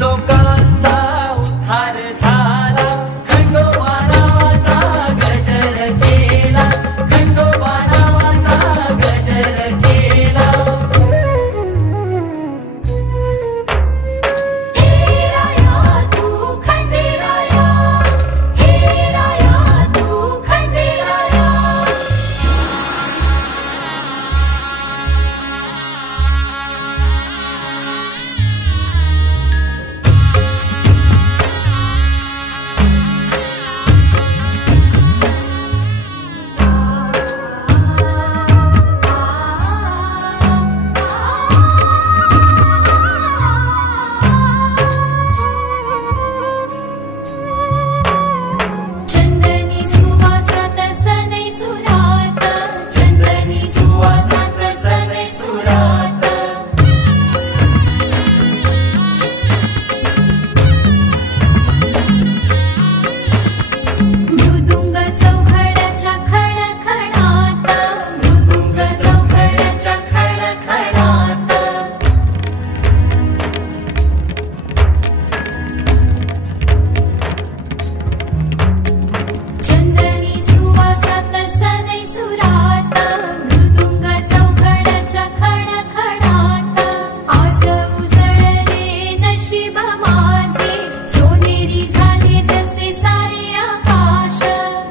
लोकांचा उद्धार झाला. खंडोबा नावाचा गजर केला, खंडोबा नावाचा गजर केला. हे राया तू खंडेराया, हे राया तू खंडेराया. चंदनी सुवासात सनै सुरात, चंदनी सुवासात सनै सुरात. मृदुंग चौघड्याच्या खणखणात, मृदुंग चौघड्याच्या खणखणात. चंदनी सुवासात सनै सुरात, मृदुंग चौघड्याच्या खणखणात. आज उजळले नशीब माझे, सोनेरी झाले जसे सारे आकाश.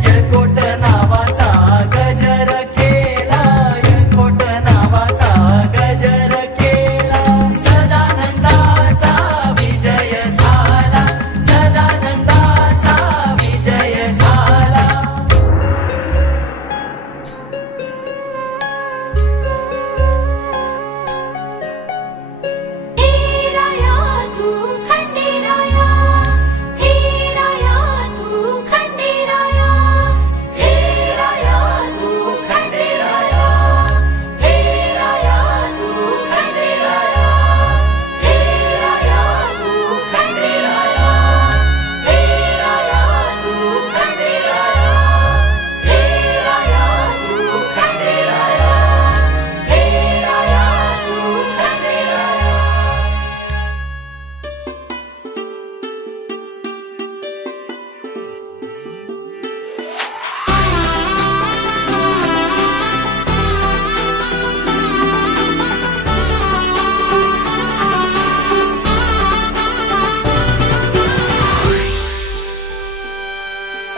येळकोट नावाचा गजर केला, येळकोट नावाचा गजर केला. सदानंदाचा विजय झाला, सदानंदाचा विजय झाला. हे राया तू खंडेराया, हे राया तू खंडेराया, हे राया तू खंडेराया, हे राया तू खंडेराया, हे राया तू खंडेराया, हे राया तू खंडेराया, हे राया तू खंडेराया, हे राया तू खंडेराया.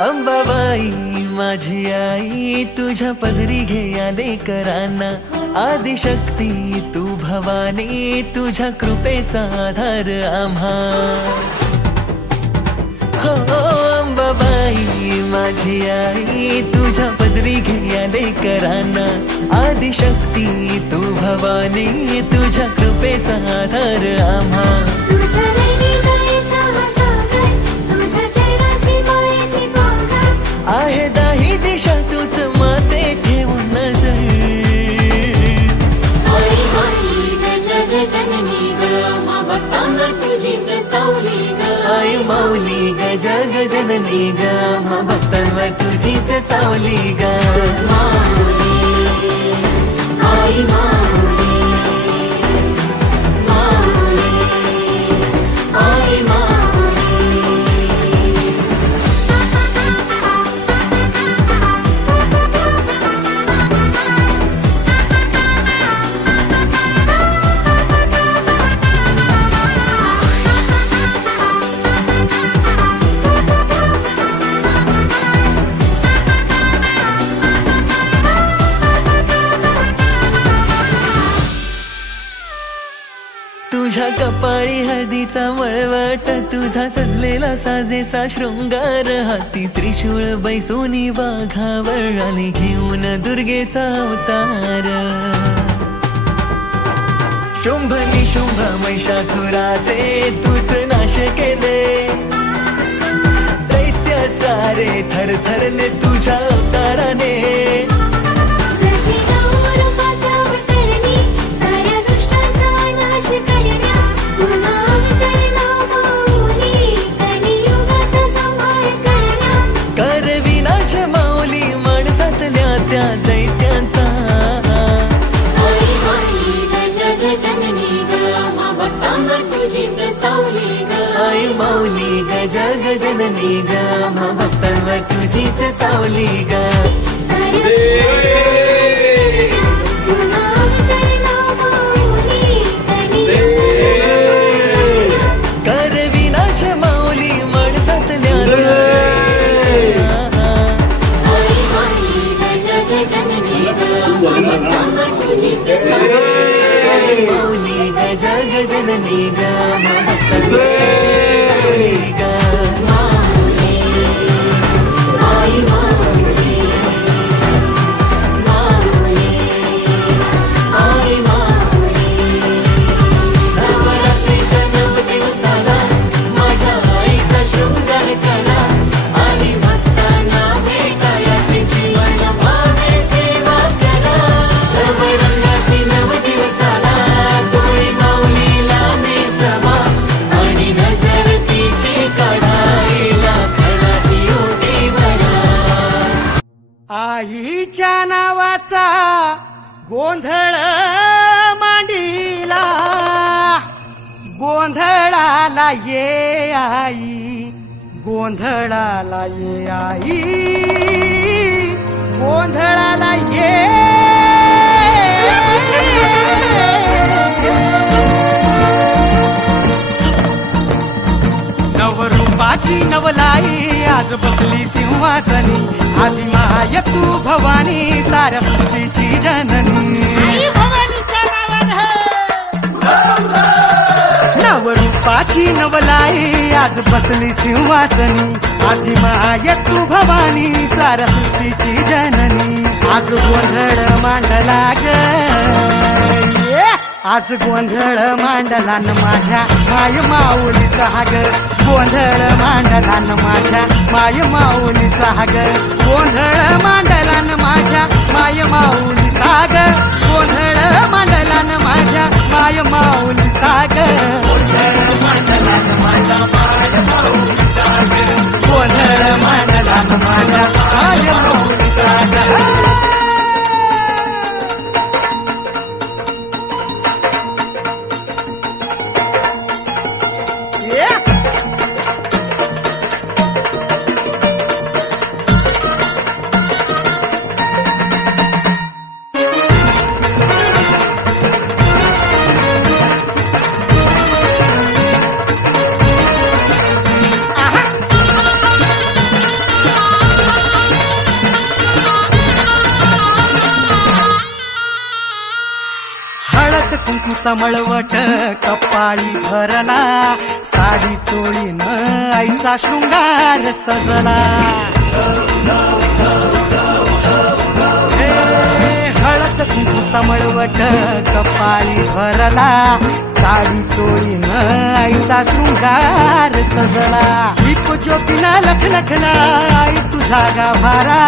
अंबाबाई माझी आई, तुझ्या पदरी घे या लेकरांना. आदिशक्ती तू भवानी, तुझ्या कृपेचा आधार आम्हा. हो अंबाबाई माझी आई, तुझ्या पदरी घे या लेकरांना. आदिशक्ती तू भवानी, तुझ्या कृपेचा आधार आम्हा. तुझ्या नैनी दयेचा हा सागर, तुझ्या चरणाशी मायेची पांघर. आहे दाही दिशा तूच माते ठेवून नजर. आई माई ग जग जननी ग, आम्हा भक्तांवर तुझीच सावली ग. आई माऊली ग जग जननी ग, आम्हा भक्तांवर तुझीच सावली ग. माऊली, आई माऊली, माऊली, आई माऊली. तुझ्या कपाळी हळदीचा मळवट, तुझा सजलेला साजेसा शृंगार. हाती त्रिशूळ बैसोनी वाघावर आली घेऊन दुर्गेचा अवतार. शुंभ निशुंभ महिषासुराचे तूच नाश केले. दैत्य सारे थरथरले तुझ्या अवताराने. जशी नवरूपात अवतरणी, साऱ्या दुष्टांचा नाश करण्या. पुन्हा अवतरणा माऊली, कलियुगाचा सांभाळ करण्या. कर विनाश माऊली माणसातल्या त्या दैत्यांचा. आई माई ग जग जननी ग, आम्हा भक्तांवर तुझीच सावली ग आई माऊली गजननी ग आम्हा भक्तांवर तुझीच सावली ग कर विनाश माऊली माणसातल्या माऊली गजननी ग आम्हा भक्तांवर तुझीच सावली ग आई माऊली नवरात्रीच्या 9 दिवसाला माझ्या आईचा शृंगार करा आणि भक्तांना भेटाया तिची मनभावे सेवा करा नवरंगाची 9 दिवसाला जोडी माऊलीला नेसवा आणि नजर तिची काढायला खणाची ओटी भरा आईच्या नावाचा गोंधळ मांडीला गोंधळाला ये आई गोंधळाला ये आई गोंधळाला ये नवरूपाची नवलाई आज बसली सिंहासनी आदि माय तू भवानी साऱ्या सृष्टीची जननी नवरूपाची नवलाई आज बसली सिंहासनी आदि माय तू भवानी साऱ्या सृष्टीची जननी आज गोंधळ मांडला ग आज गोंधळ मांडला न माझ्या माय माऊलीचा ग गोंधळ मांडला न माझ्या माय माऊलीचा ग गोंधळ मांडला न माझ्या माय माऊलीचा ग गोंधळ मांडला न माझ्या माय माऊलीचा ग गोंधळ मांडला न माझ्या माय माऊलीचा ग गोंधळ मांडला न माझ्या माय माऊलीचा ग कुंकूचा मळवट कपाळी भरला साडी चोळीन आईचा शृंगार सजला हळद कुंकूचा मळवट कपाळी भरला साडी चोळीन आईचा शृंगार सजला दीप ज्योतीना लखलखला आई तुझा गाभारा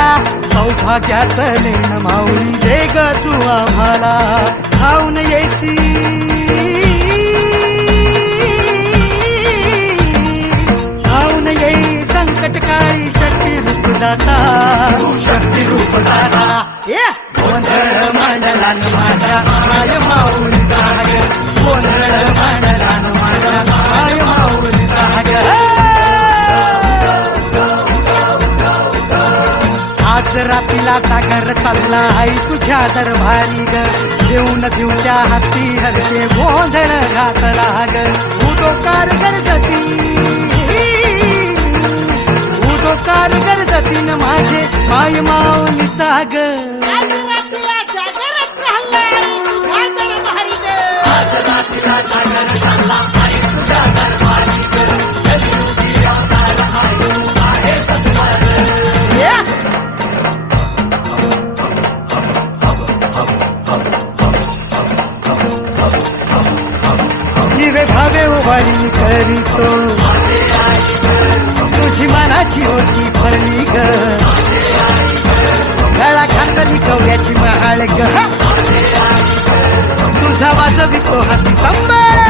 सौभाग्याचं लेण माऊली दे ग तू आम्हाला खाऊन येसी खाऊन येई संकट काळी शक्ती रूपदाता शक्ती रूपदाता गोंधळ मांडला न माझ्या माय माऊलीचा ग गोंधळ मांडला न माझ्या माय माऊलीचा ग आज रात्रीला जागर चालला आई तुझ्या दरबारी ग देऊन देऊच्या हस्ती हर्षे गोंधळ घातला ग उदो कारगर जतीन माझे माय माऊलीचा ग जीवे भावे उभारी करीतो तुझी मनाची ओटी भरली ग गळा घातली कवड्याची महाळ ग तुझा वाजवितो हाती संभाळ